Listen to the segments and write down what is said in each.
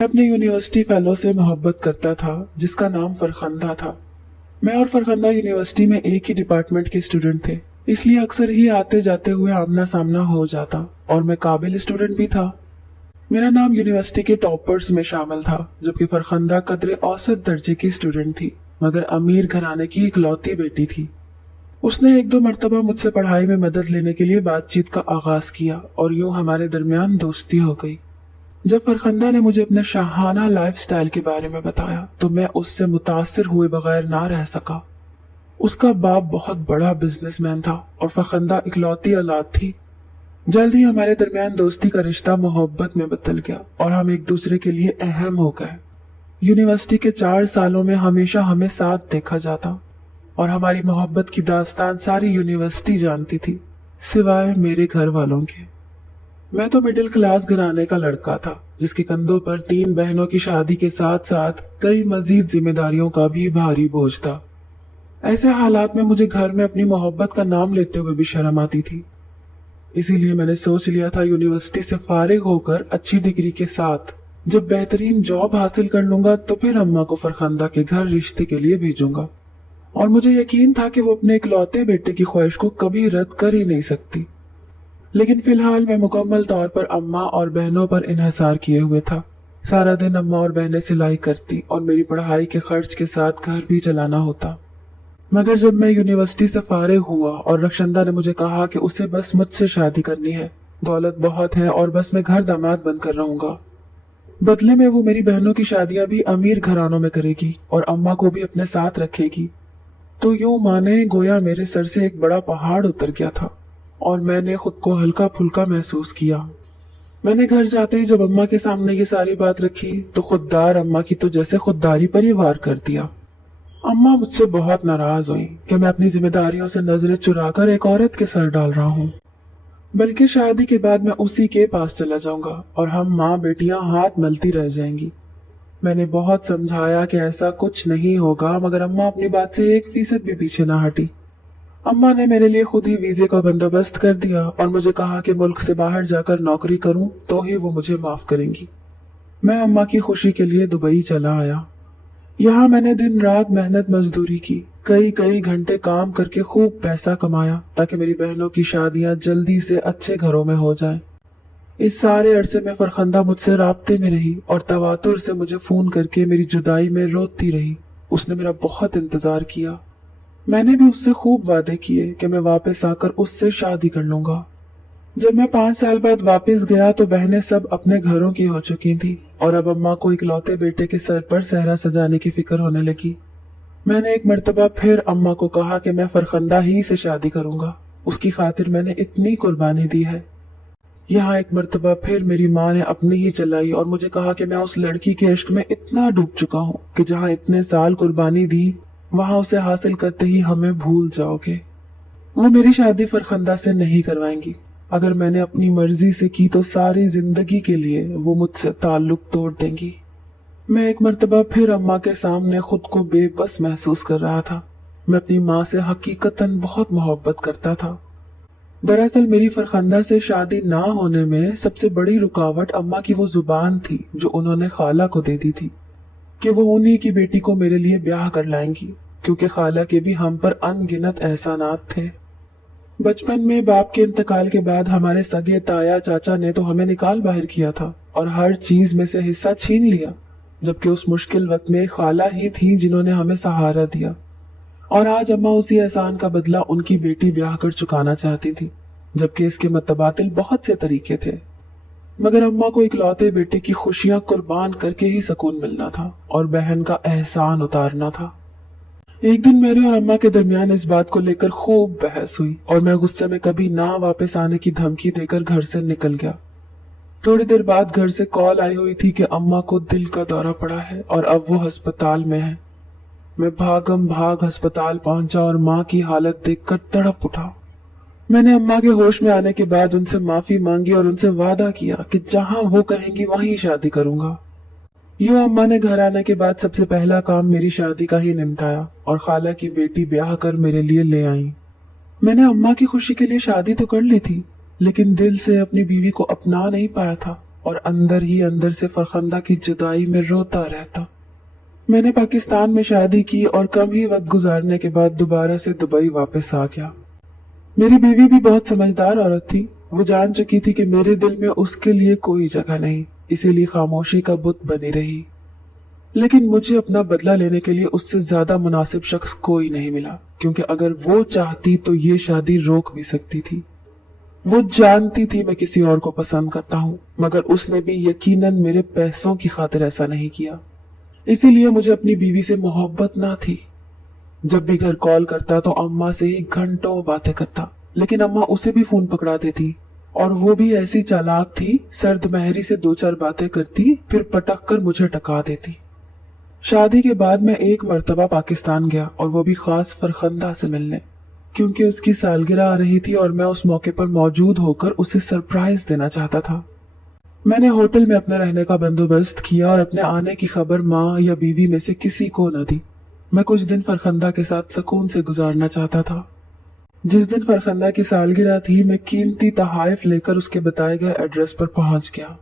मैं अपने university fellow से मोहब्बत करता था जिसका नाम फरखंदा था। मैं और फरखंदा यूनिवर्सिटी में एक ही डिपार्टमेंट के स्टूडेंट थे, इसलिए अक्सर ही आते जाते हुए आमना सामना हो जाता और मैं काबिल स्टूडेंट भी था। मेरा नाम यूनिवर्सिटी के टॉपर्स में शामिल था, जबकि फरखंदा कदरे औसत दर्जे की स्टूडेंट थी, मगर अमीर घराने की इकलौती बेटी थी। उसने एक दो मरतबा मुझसे पढ़ाई में मदद लेने के लिए बातचीत का आगाज किया और यूं हमारे दरमियान दोस्ती हो गई। जब फरखंदा ने मुझे अपने शाहाना लाइफस्टाइल के बारे में बताया तो मैं उससे मुतासिर हुए बगैर ना रह सका। उसका बाप बहुत बड़ा बिजनेसमैन था और फरखंदा इकलौती औलाद थी। जल्द ही हमारे दरमियान दोस्ती का रिश्ता मोहब्बत में बदल गया और हम एक दूसरे के लिए अहम हो गए। यूनिवर्सिटी के 4 सालों में हमेशा हमें साथ देखा जाता और हमारी मोहब्बत की दास्तान सारी यूनिवर्सिटी जानती थी, सिवाय मेरे घर वालों के। मैं तो मिडिल क्लास घराने का लड़का था, जिसके कंधों पर 3 बहनों की शादी के साथ साथ कई मजीद जिम्मेदारियों का भी भारी बोझ था। ऐसे हालात में मुझे घर में अपनी मोहब्बत का नाम लेते हुए भी शर्म आती थी। इसीलिए मैंने सोच लिया था यूनिवर्सिटी से फारिग होकर अच्छी डिग्री के साथ जब बेहतरीन जॉब हासिल कर लूंगा तो फिर अम्मा को फरखंदा के घर रिश्ते के लिए भेजूंगा। और मुझे यकीन था कि वो अपने इकलौते बेटे की ख्वाहिश को कभी रद्द कर ही नहीं सकती। लेकिन फिलहाल मैं मुकम्मल तौर पर अम्मा और बहनों पर इन्हिसार किए हुए था। सारा दिन अम्मा और बहनें सिलाई करती और मेरी पढ़ाई के खर्च के साथ घर भी चलाना होता। मगर जब मैं यूनिवर्सिटी से फारिग हुआ और रक्षंदा ने मुझे कहा कि उसे बस मुझसे शादी करनी है, दौलत बहुत है और बस मैं घर दामाद बनकर रहूंगा, बदले में वो मेरी बहनों की शादियां भी अमीर घरानों में करेगी और अम्मा को भी अपने साथ रखेगी, तो यूं माने गोया मेरे सर से एक बड़ा पहाड़ उतर गया था और मैंने खुद को हल्का फुल्का महसूस किया। मैंने घर जाते ही जब अम्मा के सामने ये सारी बात रखी तो खुददार अम्मा की तो जैसे खुददारी पर ही वार कर दिया। अम्मा मुझसे बहुत नाराज हुई कि मैं अपनी जिम्मेदारियों से नजरें चुराकर एक औरत के सर डाल रहा हूँ, बल्कि शादी के बाद मैं उसी के पास चला जाऊंगा और हम माँ बेटियां हाथ मलती रह जाएंगी। मैंने बहुत समझाया कि ऐसा कुछ नहीं होगा, मगर अम्मा अपनी बात से 1% भी पीछे ना हटी। अम्मा ने मेरे लिए खुद ही वीजे का बंदोबस्त कर दिया और मुझे कहा कि मुल्क से बाहर जाकर नौकरी करूं तो ही वो मुझे माफ करेंगी। मैं अम्मा की खुशी के लिए दुबई चला आया। यहाँ मैंने दिन रात मेहनत मजदूरी की, कई कई घंटे काम करके खूब पैसा कमाया ताकि मेरी बहनों की शादियां जल्दी से अच्छे घरों में हो जाएं। इस सारे अरसे में फरखंदा मुझसे राब्ते में रही और तवातुर से मुझे फोन करके मेरी जुदाई में रोती रही। उसने मेरा बहुत इंतजार किया। मैंने भी उससे खूब वादे किए कि मैं वापस आकर उससे शादी कर लूंगा। जब मैं 5 साल बाद वापस गया तो बहनें सब अपने घरों की हो चुकी थी और अब अम्मा को इकलौते बेटे के सर पर सहरा सजाने की फिक्र होने लगी। मैंने एक मर्तबा फिर अम्मा को कहा कि मैं फरखंदा ही से शादी करूंगा, उसकी खातिर मैंने इतनी कुर्बानी दी है। यहाँ एक मर्तबा फिर मेरी माँ ने अपनी ही चलाई और मुझे कहा कि मैं उस लड़की के इश्क में इतना डूब चुका हूँ कि जहाँ इतने साल कुर्बानी दी वहां उसे हासिल करते ही हमें भूल जाओगे। वो मेरी शादी फरखंदा से नहीं करवाएंगी। अगर मैंने अपनी मर्जी से की तो सारी जिंदगी के लिए वो मुझसे ताल्लुक तोड़ देंगी। मैं एक मर्तबा फिर अम्मा के सामने खुद को बेबस महसूस कर रहा था। मैं अपनी माँ से हकीकतन बहुत मोहब्बत करता था। दरअसल मेरी फरखंदा से शादी ना होने में सबसे बड़ी रुकावट अम्मा की वो जुबान थी जो उन्होंने खाला को दे दी थी कि वो उन्हीं की बेटी को मेरे लिए ब्याह कर लाएंगी, क्योंकि खाला के भी हम पर अनगिनत एहसानात थे। बचपन में बाप के इंतकाल के बाद हमारे सगे ताया चाचा ने तो हमें निकाल बाहर किया था और हर चीज में से हिस्सा छीन लिया, जबकि उस मुश्किल वक्त में खाला ही थी जिन्होंने हमें सहारा दिया। और आज अम्मा उसी एहसान का बदला उनकी बेटी ब्याह कर चुकाना चाहती थी, जबकि इसके मुतबादिल बहुत से तरीके थे। मगर अम्मा को इकलौते बेटे की खुशियां कुर्बान करके ही सुकून मिलना था और बहन का एहसान उतारना था। एक दिन मेरे और अम्मा के दरमियान इस बात को लेकर खूब बहस हुई और मैं गुस्से में कभी ना वापस आने की धमकी देकर घर से निकल गया। थोड़ी देर बाद घर से कॉल आई हुई थी कि अम्मा को दिल का दौरा पड़ा है और अब वो अस्पताल में है। मैं भागम भाग अस्पताल पहुंचा और माँ की हालत देखकर तड़प उठा। मैंने अम्मा के होश में आने के बाद उनसे माफी मांगी और उनसे वादा किया कि जहां वो कहेंगी वहीं शादी करूंगा। यूं अम्मा ने घर आने के बाद सबसे पहला काम मेरी शादी का ही निपटाया और खाला की बेटी ब्याह कर मेरे लिए ले आई। मैंने अम्मा की खुशी के लिए शादी तो कर ली थी, लेकिन दिल से अपनी बीवी को अपना नहीं पाया था। और अंदर ही अंदर से फरखंदा की जुदाई में रोता रहता। मैंने पाकिस्तान में शादी की और कम ही वक्त गुजारने के बाद दोबारा से दुबई वापस आ गया। मेरी बीवी भी बहुत समझदार औरत थी। वो जान चुकी थी कि मेरे दिल में उसके लिए कोई जगह नहीं, इसीलिए खामोशी का बुत बनी रही। लेकिन मुझे अपना बदला लेने के लिए उससे ज्यादा मुनासिब शख्स कोई नहीं मिला, क्योंकि अगर वो चाहती तो ये शादी रोक भी सकती थी। वो जानती थी मैं किसी और को पसंद करता हूँ, मगर उसने भी यकीनन मेरे पैसों की खातिर ऐसा नहीं किया। इसीलिए मुझे अपनी बीवी से मोहब्बत ना थी। जब भी घर कॉल करता तो अम्मा से ही घंटों बातें करता, लेकिन अम्मा उसे भी फोन पकड़ा देती, और वो भी ऐसी चालाक थी, सर्द महरी से 2-4 बातें करती, फिर पटक कर मुझे टका देती। शादी के बाद मैं एक मर्तबा पाकिस्तान गया, और वो भी खास फरखंदा से मिलने, क्योंकि उसकी सालगिरह आ रही थी और मैं उस मौके पर मौजूद होकर उसे सरप्राइज देना चाहता था। मैंने होटल में अपने रहने का बंदोबस्त किया और अपने आने की खबर माँ या बीवी में से किसी को न दी। मैं कुछ दिन फरखंदा के साथ सुकून से गुजारना चाहता था। जिस दिन फरखंदा की सालगिरह थी, मैं कीमती तोहफे लेकर उसके बताए गए एड्रेस पर पहुंच गया।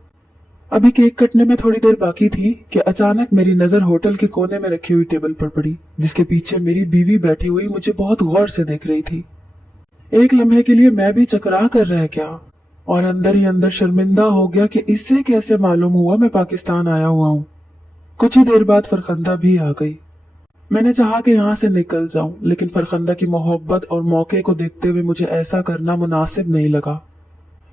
अभी केक कटने में थोड़ी देर बाकी थी कि अचानक मेरी नजर होटल के कोने में रखी हुई टेबल पर पड़ी, जिसके पीछे मेरी बीवी बैठी हुई मुझे बहुत गौर से देख रही थी। एक लम्हे के लिए मैं भी चकरा कर रह गया और अंदर ही अंदर शर्मिंदा हो गया कि इससे कैसे मालूम हुआ मैं पाकिस्तान आया हुआ हूँ। कुछ ही देर बाद फरखंदा भी आ गई। मैंने चाहा कि यहाँ से निकल जाऊं, लेकिन फरखंदा की मोहब्बत और मौके को देखते हुए मुझे ऐसा करना मुनासिब नहीं लगा,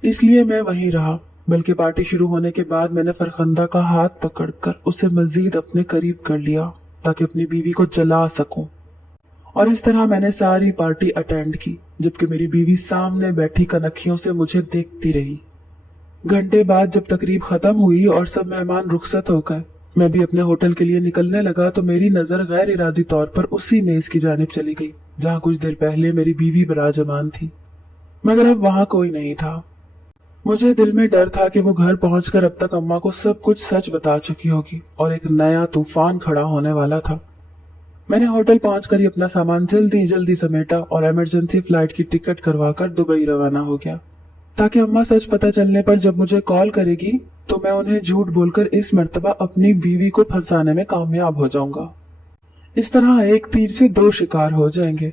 इसलिए मैं वहीं रहा। बल्कि पार्टी शुरू होने के बाद मैंने फरखंदा का हाथ पकड़कर उसे मजीद अपने करीब कर लिया ताकि अपनी बीवी को जला सकूं, और इस तरह मैंने सारी पार्टी अटेंड की, जबकि मेरी बीवी सामने बैठी कनखियों से मुझे देखती रही। घंटे बाद जब तकरीब खत्म हुई और सब मेहमान रुखसत हो गए, मैं भी अपने होटल के लिए निकलने लगा तो मेरी नजर गैर इरादी तौर पर उसी मेज की जानिब चली गई जहां कुछ देर पहले मेरी बीवी विराजमान थी, मगर अब वहां कोई नहीं था। मुझे दिल में डर था कि वो घर पहुंचकर अब तक अम्मा को सब कुछ सच बता चुकी होगी और एक नया तूफान खड़ा होने वाला था। मैंने होटल पहुंचकर ही अपना सामान जल्दी जल्दी समेटा और इमरजेंसी फ्लाइट की टिकट करवाकर दुबई रवाना हो गया, ताकि अम्मा सच पता चलने पर जब मुझे कॉल करेगी तो मैं उन्हें झूठ बोलकर इस मर्तबा अपनी बीवी को फंसाने में कामयाब हो जाऊंगा। इस तरह एक तीर से 2 शिकार हो जाएंगे।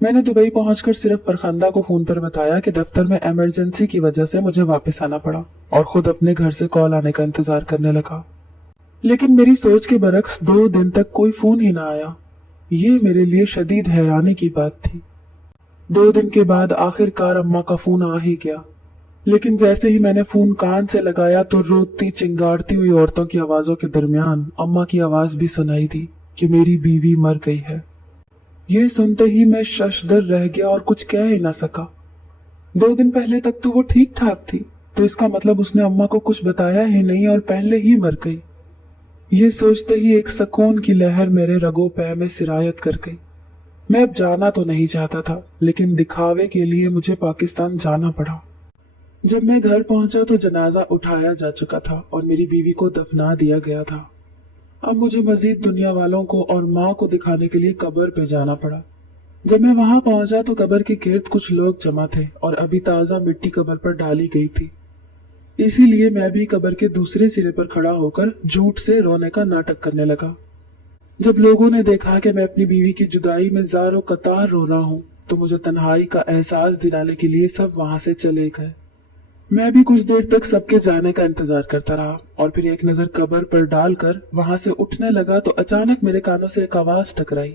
मैंने दुबई पहुंचकर सिर्फ फरखंदा को फोन पर बताया कि दफ्तर में इमरजेंसी की वजह से मुझे वापस आना पड़ा, और खुद अपने घर से कॉल आने का इंतजार करने लगा। लेकिन मेरी सोच के बरक्स 2 दिन तक कोई फोन ही ना आया। ये मेरे लिए शदीद हैरानी की बात थी। 2 दिन के बाद आखिरकार अम्मा का फोन आ ही गया, लेकिन जैसे ही मैंने फोन कान से लगाया तो रोती चिंगारती हुई औरतों की आवाजों के दरमियान अम्मा की आवाज भी सुनाई दी कि मेरी बीवी मर गई है। ये सुनते ही मैं शशदर रह गया और कुछ कह ही ना सका। 2 दिन पहले तक तो वो ठीक ठाक थी, तो इसका मतलब उसने अम्मा को कुछ बताया ही नहीं और पहले ही मर गई। ये सोचते ही एक सुकून की लहर मेरे रगों पैर में सिरायत कर गई। मैं अब जाना तो नहीं चाहता था, लेकिन दिखावे के लिए मुझे पाकिस्तान जाना पड़ा। जब मैं घर पहुंचा तो जनाजा उठाया जा चुका था और मेरी बीवी को दफना दिया गया था। अब मुझे मजीद दुनिया वालों को और माँ को दिखाने के लिए कब्र पे जाना पड़ा। जब मैं वहां पहुंचा तो कब्र के गिर्द कुछ लोग जमा थे और अभी ताजा मिट्टी कब्र पर डाली गई थी। इसीलिए मैं भी कब्र के दूसरे सिरे पर खड़ा होकर झूठ से रोने का नाटक करने लगा। जब लोगों ने देखा कि मैं अपनी बीवी की जुदाई में ज़ारो कतार रो रहा हूँ तो मुझे तन्हाई का एहसास दिलाने के लिए सब वहां से चले गए। मैं भी कुछ देर तक सबके जाने का इंतजार करता रहा और फिर एक नजर कब्र पर डालकर वहां से उठने लगा तो अचानक मेरे कानों से एक आवाज टकराई,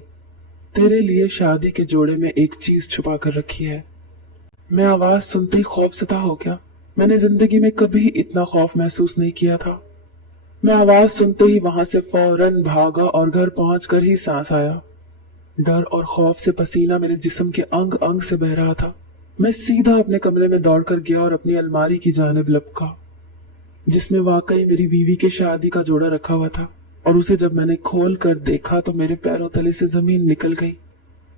तेरे लिए शादी के जोड़े में एक चीज छुपा कर रखी है। मैं आवाज सुनते ही खौफजदा हो गया। मैंने जिंदगी में कभी इतना खौफ महसूस नहीं किया था। मैं आवाज सुनते ही वहां से फौरन भागा और घर पहुंचकर ही सांस आया। डर और खौफ से पसीना मेरे जिस्म के अंग अंग से बह रहा था। मैं सीधा अपने कमरे में दौड़कर गया और अपनी अलमारी की जानिब लपका, जिसमें वाकई मेरी बीवी के शादी का जोड़ा रखा हुआ था, और उसे जब मैंने खोल कर देखा तो मेरे पैरों तले से जमीन निकल गई,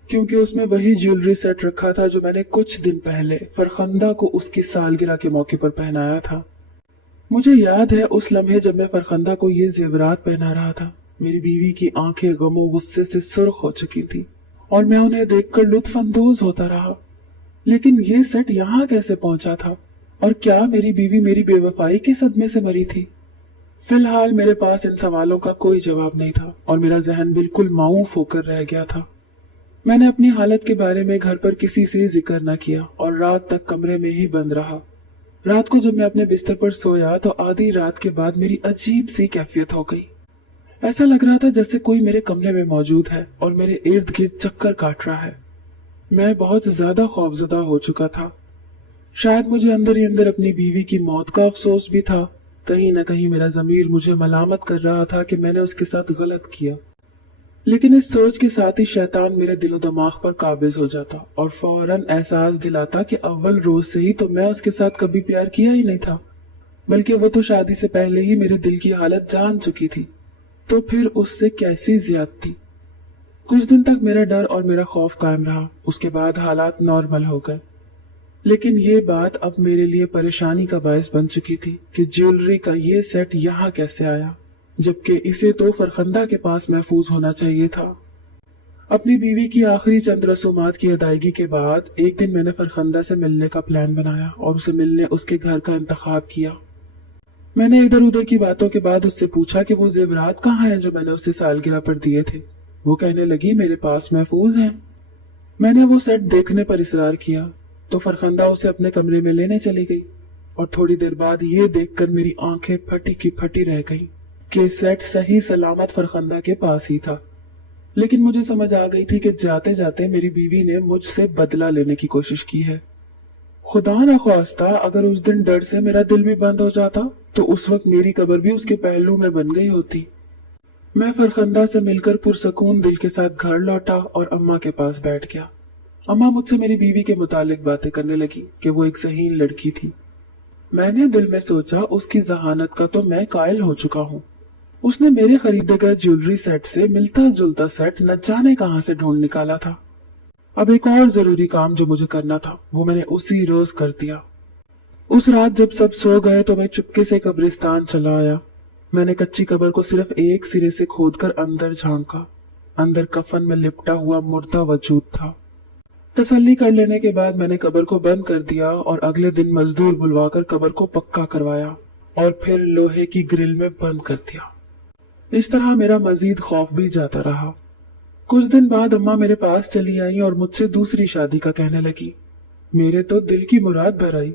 क्योंकि उसमें वही ज्वेलरी सेट रखा था जो मैंने कुछ दिन पहले फरखंदा को उसकी सालगिरह के मौके पर पहनाया था। मुझे याद है उस लम्हे जब मैं फरखंदा को ये जेवरात पहना रहा था, मेरी बीवी की आंखें गमो गुस्से से सुर्ख हो चुकी थी और मैं उन्हें देखकर लुत्फ अंदोज होता रहा। लेकिन ये सेट यहाँ कैसे पहुंचा था? और क्या मेरी बीवी मेरी बेवफाई के सदमे से मरी थी? फिलहाल मेरे पास इन सवालों का कोई जवाब नहीं था और मेरा जहन बिल्कुल मायूस होकर रह गया था। मैंने अपनी हालत के बारे में घर पर किसी से जिक्र न किया और रात तक कमरे में ही बंद रहा। रात को जब मैं अपने बिस्तर पर सोया तो आधी रात के बाद मेरी अजीब सी कैफियत हो गई। ऐसा लग रहा था जैसे कोई मेरे कमरे में मौजूद है और मेरे इर्द गिर्द चक्कर काट रहा है। मैं बहुत ज्यादा खौफजदा हो चुका था। शायद मुझे अंदर ही अंदर अपनी बीवी की मौत का अफसोस भी था। कहीं न कहीं मेरा ज़मीर मुझे मलामत कर रहा था कि मैंने उसके साथ गलत किया। लेकिन इस सोच के साथ ही शैतान मेरे दिलो दिमाग पर काबिज हो जाता और फौरन एहसास दिलाता कि अव्वल रोज से ही तो मैं उसके साथ कभी प्यार किया ही नहीं था, बल्कि वो तो शादी से पहले ही मेरे दिल की हालत जान चुकी थी। तो फिर उससे कैसी ज्यादती। कुछ दिन तक मेरा डर और मेरा खौफ कायम रहा। उसके बाद हालात नॉर्मल हो गए। लेकिन ये बात अब मेरे लिए परेशानी का बायस बन चुकी थी कि ज्वेलरी का ये सेट यहाँ कैसे आया, जबकि इसे तो फरखंदा के पास महफूज होना चाहिए था। अपनी बीवी की आखिरी चंद रसूमात की अदायगी के बाद एक दिन मैंने फरखंदा से मिलने का प्लान बनाया और उसे मिलने उसके घर का इंतखाब किया। मैंने इधर उधर की बातों के बाद उससे पूछा कि वो जेवरात कहाँ हैं जो मैंने उसे सालगिरह पर दिए थे। वो कहने लगी मेरे पास महफूज हैं। मैंने वो सेट देखने पर इसरार किया तो फरखंदा उसे अपने कमरे में लेने चली गई और थोड़ी देर बाद ये देखकर मेरी आंखें फटी की फटी रह गई कि सेट सही सलामत फरखंदा के पास ही था। लेकिन मुझे समझ आ गई थी कि जाते जाते मेरी बीवी ने मुझसे बदला लेने की कोशिश की है। खुदा न ख्वास्ता अगर उस दिन डर से मेरा दिल भी बंद हो जाता तो उस वक्त मेरी कब्र भी उसके पहलू में बन गई होती। मैं फरखंदा से मिलकर पुरसकून दिल के साथ घर लौटा और अम्मा के पास बैठ गया। अम्मा मुझसे मेरी बीवी के मुतालिक बातें करने लगी कि वो एक ज़हीन लड़की थी। मैंने दिल में सोचा उसकी जहानत का तो मैं कायल हो चुका हूँ। उसने मेरे खरीदे गए ज्वेलरी सेट से मिलता जुलता सेट न जाने कहां से ढूंढ निकाला था। अब एक और जरूरी काम जो मुझे करना था वो मैंने उसी रोज कर दिया। उस रात जब सब सो गए तो मैं चुपके से कब्रिस्तान चला आया। मैंने कच्ची कब्र को सिर्फ एक सिरे से खोदकर अंदर झांका। अंदर कफन में लिपटा हुआ मुर्दा वजूद था। तसल्ली कर लेने के बाद मैंने कब्र को बंद कर दिया और अगले दिन मजदूर बुलवाकर कब्र को पक्का करवाया और फिर लोहे की ग्रिल में बंद कर दिया। इस तरह मेरा मजीद खौफ भी जाता रहा। कुछ दिन बाद अम्मा मेरे पास चली आई और मुझसे दूसरी शादी का कहने लगी। मेरे तो दिल की मुराद भर आई।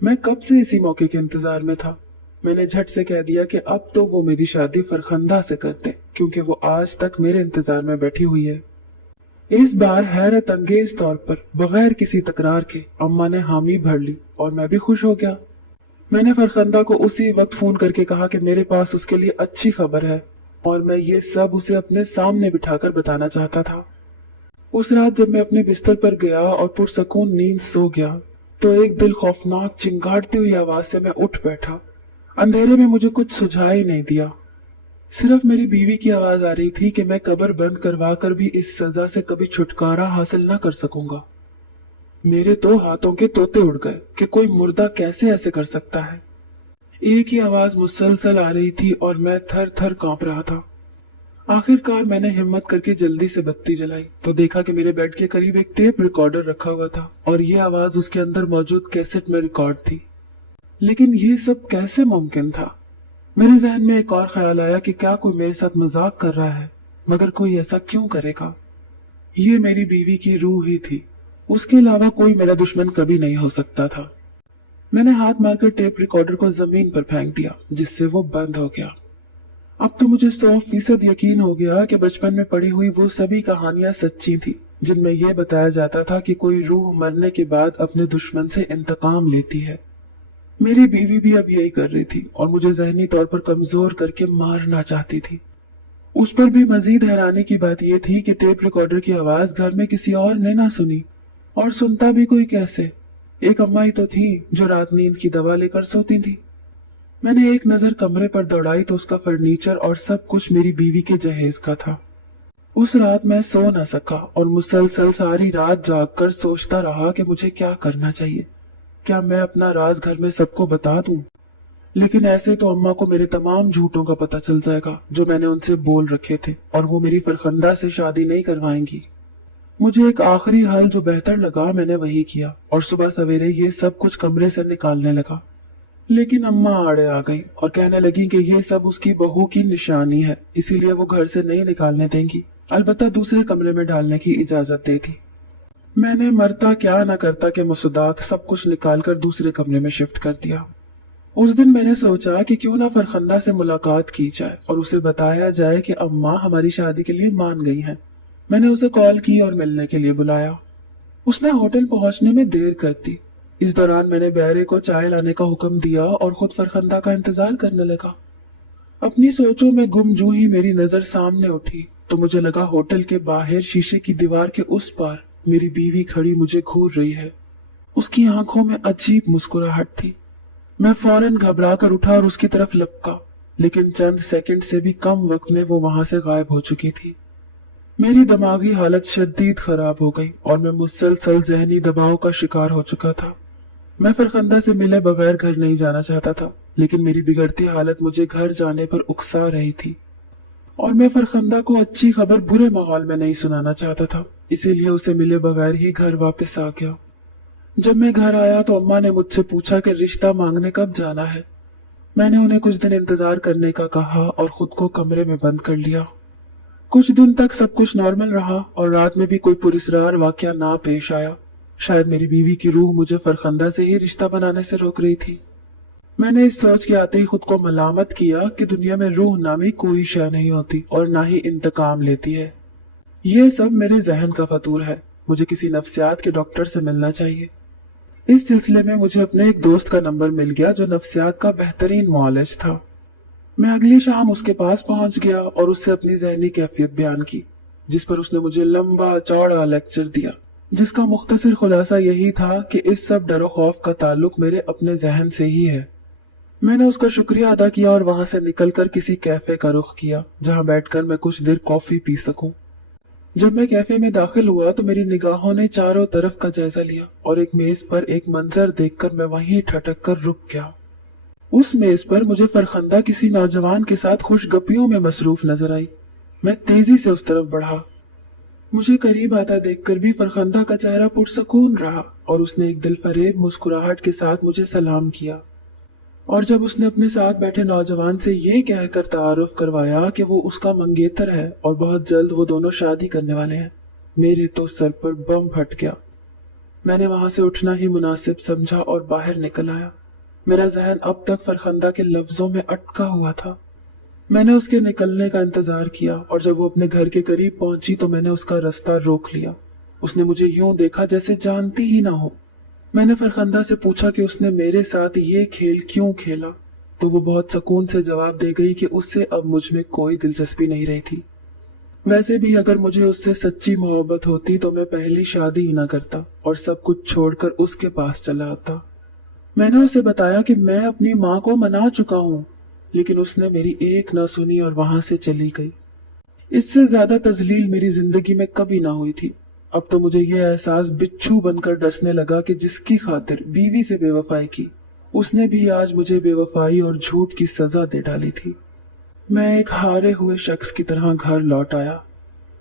मैं कब से इसी मौके के इंतजार में था। मैंने झट से कह दिया कि अब तो वो मेरी शादी फरखंदा से कर दे, क्योंकि वो आज तक मेरे इंतजार में बैठी हुई है। इस बार हैरत अंगेज तौर पर बगैर किसी तकरार के अम्मा ने हामी भर ली और मैं भी खुश हो गया। मैंने फरखंदा को उसी वक्त फोन करके कहा कि मेरे पास उसके लिए अच्छी खबर है और मैं ये सब उसे अपने सामने बिठाकर बताना चाहता था। उस रात जब मैं अपने बिस्तर पर गया और पुरसकून नींद सो गया तो एक दिल खौफनाक चिंगाड़ती हुई आवाज से मैं उठ बैठा। अंधेरे में मुझे कुछ सुझाई नहीं दिया। सिर्फ मेरी बीवी की आवाज आ रही थी कि मैं कब्र बंद करवा कर भी इस सजा से कभी छुटकारा हासिल न कर सकूंगा। मेरे तो हाथों के तोते उड़ गए कि कोई मुर्दा कैसे ऐसे कर सकता है। एक ही आवाज मुसलसल आ रही थी और मैं थर थर कांप रहा था। आखिरकार मैंने हिम्मत करके जल्दी से बत्ती जलाई तो देखा कि मेरे बेड के करीब एक टेप रिकॉर्डर रखा हुआ था और ये आवाज उसके अंदर मौजूद कैसेट में रिकॉर्ड थी। लेकिन ये सब कैसे मुमकिन था? मेरे जहन में एक और ख्याल आया कि क्या कोई मेरे साथ मजाक कर रहा है, मगर कोई ऐसा क्यों करेगा? ये मेरी बीवी की रूह ही थी। उसके अलावा कोई मेरा दुश्मन कभी नहीं हो सकता था। मैंने हाथ मारकर टेप रिकॉर्डर को जमीन पर फेंक दिया, जिससे वो बंद हो गया। अब तो मुझे 100% यकीन हो गया कि बचपन में पढ़ी हुई वो सभी कहानियां सच्ची थी, जिनमें यह बताया जाता था कि कोई रूह मरने के बाद अपने दुश्मन से इंतकाम लेती है। मेरी बीवी भी अब यही कर रही थी और मुझे जहनी तौर पर कमजोर करके मारना चाहती थी। उस पर भी मजीद हैरानी की बात यह थी कि टेप रिकॉर्डर की आवाज घर में किसी और ने ना सुनी, और सुनता भी कोई कैसे? एक अम्मा ही तो थी जो रात नींद की दवा लेकर सोती थी। मैंने एक नजर कमरे पर दौड़ाई तो उसका फर्नीचर और सब कुछ मेरी बीवी के जहेज का था। उस रात मैं सो न सका और मुसलसल सारी रात जागकर सोचता रहा कि मुझे क्या करना चाहिए। क्या मैं अपना राज घर में सबको बता दूं? लेकिन ऐसे तो अम्मा को मेरे तमाम झूठों का पता चल जाएगा जो मैंने उनसे बोल रखे थे, और वो मेरी फरखंदा से शादी नहीं करवाएंगी। मुझे एक आखिरी हल जो बेहतर लगा मैंने वही किया और सुबह सवेरे ये सब कुछ कमरे से निकालने लगा। लेकिन अम्मा आड़े आ गई और कहने लगी कि ये सब उसकी बहू की निशानी है, इसीलिए वो घर से नहीं निकालने देंगी, अलबत्ता दूसरे कमरे में डालने की इजाजत दे दी। मैंने मरता क्या न करता के मुसदाक सब कुछ निकालकर दूसरे कमरे में शिफ्ट कर दिया। उस दिन मैंने सोचा कि क्यों ना फरखंदा से मुलाकात की जाए और उसे बताया जाए कि अम्मा हमारी शादी के लिए मान गई हैं। मैंने उसे कॉल की और मिलने के लिए बुलाया। उसने होटल पहुंचने में देर कर दी। इस दौरान मैंने बैरे को चाय लाने का हुक्म दिया और खुद फरखंदा का इंतजार करने लगा। अपनी सोचों में गुम जूं ही मेरी नजर सामने उठी तो मुझे लगा होटल के बाहर शीशे की दीवार के उस पार मेरी बीवी खड़ी मुझे घूर रही है। उसकी आंखों में अजीब मुस्कुराहट थी। मैं फौरन घबरा कर उठा और उसकी तरफ लपका, लेकिन चंद सेकंड से भी कम वक्त में वो वहां से गायब हो चुकी थी। मेरी दिमागी हालत शदीद खराब हो गई और मैं मुसलसल जहनी दबाव का शिकार हो चुका था। मैं फरखंदा से मिले बगैर घर नहीं जाना चाहता था, लेकिन मेरी बिगड़ती हालत मुझे घर जाने पर उकसा रही थी और मैं फरखंदा को अच्छी खबर बुरे माहौल में नहीं सुनाना चाहता था, इसीलिए उसे मिले बगैर ही घर वापस आ गया। जब मैं घर आया तो अम्मा ने मुझसे पूछा कि रिश्ता मांगने कब जाना है। मैंने उन्हें कुछ दिन इंतजार करने का कहा और खुद को कमरे में बंद कर लिया। कुछ दिन तक सब कुछ नॉर्मल रहा और रात में भी कोई पुरस्कार वाकया ना पेश आया। शायद मेरी बीवी की रूह मुझे फरखंदा से ही रिश्ता बनाने से रोक रही थी। मैंने इस सोच के आते ही खुद को मलामत किया कि दुनिया में रूह नामी कोई शय नहीं होती और ना ही इंतकाम लेती है। ये सब मेरे जहन का फतूर है। मुझे किसी नफ्सियात के डॉक्टर से मिलना चाहिए। इस सिलसिले में मुझे अपने एक दोस्त का नंबर मिल गया जो नफ्सियात का बेहतरीन मौलज था। मैं अगली शाम उसके पास पहुंच गया और उससे अपनी जहनी कैफियत बयान की, जिस पर उसने मुझे लंबा चौड़ा लेक्चर दिया, जिसका मुख्तसर खुलासा यही था कि इस सब डरो खौफ का ताल्लुक मेरे अपने जहन से ही है। मैंने उसका शुक्रिया अदा किया और वहां से निकलकर किसी कैफे का रुख किया जहां बैठकर मैं कुछ देर कॉफी पी सकूं। जब मैं कैफे में दाखिल हुआ तो मेरी निगाहों ने चारों तरफ का जायजा लिया और एक मेज पर एक मंजर देखकर मैं वहीं ठटक कर रुक गया। उस मेज पर मुझे फरखंदा किसी नौजवान के साथ खुशगपियों में मसरूफ नजर आई। मैं तेजी से उस तरफ बढ़ा। मुझे करीब आता देखकर भी फरखंदा का चेहरा पुरसकून रहा और उसने एक दिलफरेब मुस्कुराहट के साथ मुझे सलाम किया। और जब उसने अपने साथ बैठे नौजवान से ये कहकर तारुफ करवाया कि वो उसका मंगेतर है और बहुत जल्द वो दोनों शादी करने वाले हैं, मेरे तो सर पर बम फट गया। मैंने वहां से उठना ही मुनासिब समझा और बाहर निकल आया। मेरा जहन अब तक फरखंदा के लफ्जों में अटका हुआ था। मैंने उसके निकलने का इंतजार किया और जब वो अपने घर के करीब पहुंची तो मैंने उसका रास्ता रोक लिया। उसने मुझे यूं देखा जैसे जानती ही ना हो। मैंने फरखंदा से पूछा कि उसने मेरे साथ ये खेल क्यों खेला, तो वो बहुत सुकून से जवाब दे गई कि उससे अब मुझ में कोई दिलचस्पी नहीं रही थी। वैसे भी अगर मुझे उससे सच्ची मोहब्बत होती तो मैं पहली शादी ही ना करता और सब कुछ छोड़कर उसके पास चला आता। मैंने उसे बताया कि मैं अपनी माँ को मना चुका हूँ, लेकिन उसने मेरी एक ना सुनी और वहां से चली गई। इससे ज्यादा तजलील मेरी जिंदगी में कभी ना हुई थी। अब तो मुझे यह एहसास बिच्छू बनकर डसने लगा कि जिसकी खातिर बीवी से बेवफाई की, उसने भी आज मुझे बेवफाई और झूठ की सजा दे डाली थी। मैं एक हारे हुए शख्स की तरह घर लौट आया।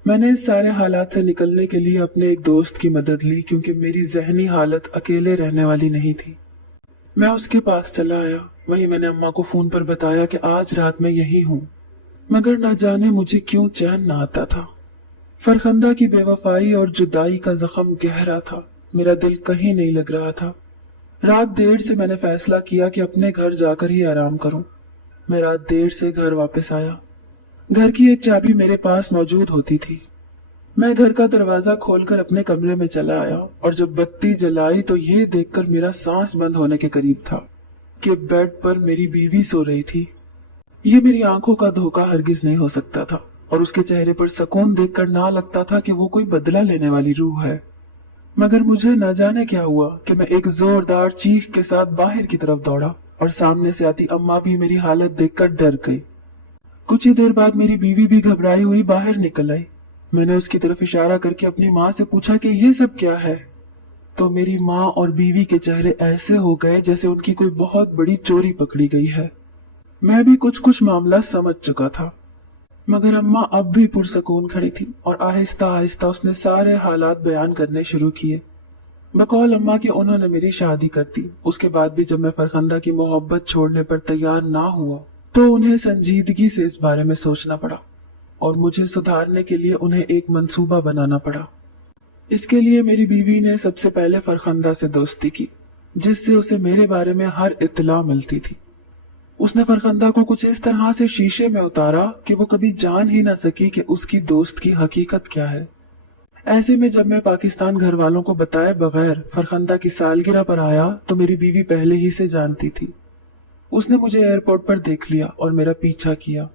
मैंने इस सारे हालात से निकलने के लिए अपने एक दोस्त की मदद ली, क्योंकि मेरी जहनी हालत अकेले रहने वाली नहीं थी। मैं उसके पास चला आया। वहीं मैंने अम्मा को फोन पर बताया कि आज रात मैं यही हूँ, मगर न जाने मुझे क्यों चैन न आता था। फरखंदा की बेवफाई और जुदाई का जख्म गहरा था। मेरा दिल कहीं नहीं लग रहा था। रात देर से मैंने फैसला किया कि अपने घर जाकर ही आराम करूं। मैं रात देर से घर वापस आया। घर की एक चाबी मेरे पास मौजूद होती थी। मैं घर का दरवाजा खोलकर अपने कमरे में चला आया और जब बत्ती जलाई तो ये देखकर मेरा सांस बंद होने के करीब था कि बेड पर मेरी बीवी सो रही थी। ये मेरी आंखों का धोखा हरगिज नहीं हो सकता था और उसके चेहरे पर सुकून देखकर ना लगता था कि वो कोई बदला लेने वाली रूह है। मगर मुझे न जाने क्या हुआ कि मैं एक जोरदार चीख के साथ बाहर की तरफ दौड़ा और सामने से आती अम्मा भी मेरी हालत देखकर डर गई। कुछ ही देर बाद मेरी बीवी भी घबराई हुई बाहर निकल आई। मैंने उसकी तरफ इशारा करके अपनी माँ से पूछा कि ये सब क्या है, तो मेरी माँ और बीवी के चेहरे ऐसे हो गए जैसे उनकी कोई बहुत बड़ी चोरी पकड़ी गई है। मैं भी कुछ कुछ मामला समझ चुका था। मगर अम्मा अब भी पुरसकून खड़ी थी और आहिस्ता आहिस्ता उसने सारे हालात बयान करने शुरू किए। बकौल अम्मा कि उन्होंने मेरी शादी कर दी। उसके बाद भी जब मैं फरखंदा की मोहब्बत छोड़ने पर तैयार ना हुआ तो उन्हें संजीदगी से इस बारे में सोचना पड़ा और मुझे सुधारने के लिए उन्हें एक मंसूबा बनाना पड़ा। इसके लिए मेरी बीवी ने सबसे पहले फरखंदा से दोस्ती की, जिससे उसे मेरे बारे में हर इत्तला मिलती थी। उसने फरखंदा को कुछ इस तरह से शीशे में उतारा कि वो कभी जान ही ना सकी कि उसकी दोस्त की हकीकत क्या है। ऐसे में जब मैं पाकिस्तान घर वालों को बताए बगैर फरखंदा की सालगिरह पर आया तो मेरी बीवी पहले ही से जानती थी। उसने मुझे एयरपोर्ट पर देख लिया और मेरा पीछा किया।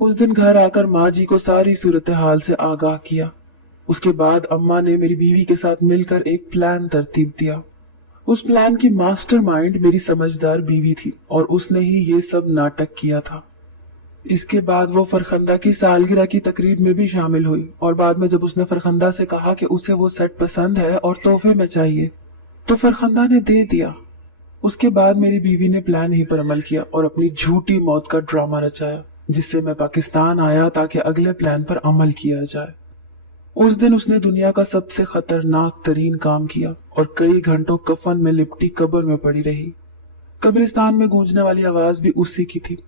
उस दिन घर आकर माँ जी को सारी सूरत हाल से आगाह किया। उसके बाद अम्मा ने मेरी बीवी के साथ मिलकर एक प्लान तरतीब दिया। उस प्लान की मास्टरमाइंड मेरी समझदार बीवी थी और उसने ही ये सब नाटक किया था। इसके बाद वो फरखंदा की सालगिरह की तकरीब में भी शामिल हुई और बाद में जब उसने फरखंदा से कहा कि उसे वो सेट पसंद है और तोहफे में चाहिए तो फरखंदा ने दे दिया। उसके बाद मेरी बीवी ने प्लान ही पर अमल किया और अपनी झूठी मौत का ड्रामा रचाया, जिससे मैं पाकिस्तान आया ताकि अगले प्लान पर अमल किया जाए। उस दिन उसने दुनिया का सबसे खतरनाक तरीन काम किया और कई घंटों कफन में लिपटी कब्र में पड़ी रही। कब्रिस्तान में गूंजने वाली आवाज भी उसी की थी।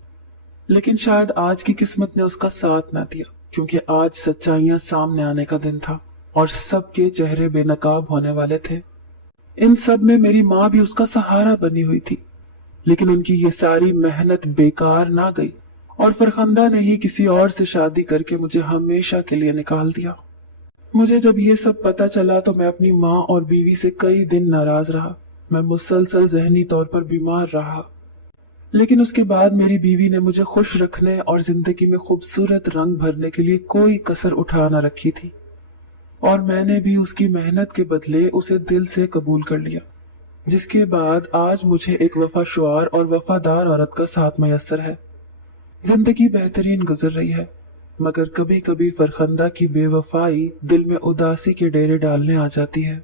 लेकिन शायद आज की किस्मत ने उसका साथ ना दिया, क्योंकि आज सच्चाइयां सामने आने का दिन था और सबके चेहरे बेनकाब होने वाले थे। इन सब में मेरी माँ भी उसका सहारा बनी हुई थी, लेकिन उनकी ये सारी मेहनत बेकार ना गई और फरखंदा ने ही किसी और से शादी करके मुझे हमेशा के लिए निकाल दिया। मुझे जब ये सब पता चला तो मैं अपनी माँ और बीवी से कई दिन नाराज रहा। मैं मुसलसल जहनी तौर पर बीमार रहा, लेकिन उसके बाद मेरी बीवी ने मुझे खुश रखने और जिंदगी में खूबसूरत रंग भरने के लिए कोई कसर उठा न रखी थी और मैंने भी उसकी मेहनत के बदले उसे दिल से कबूल कर लिया, जिसके बाद आज मुझे एक वफाशुआर और वफादार औरत का साथ मयसर है। जिंदगी बेहतरीन गुजर रही है, मगर कभी कभी फरखंदा की बेवफाई दिल में उदासी के डेरे डालने आ जाती है।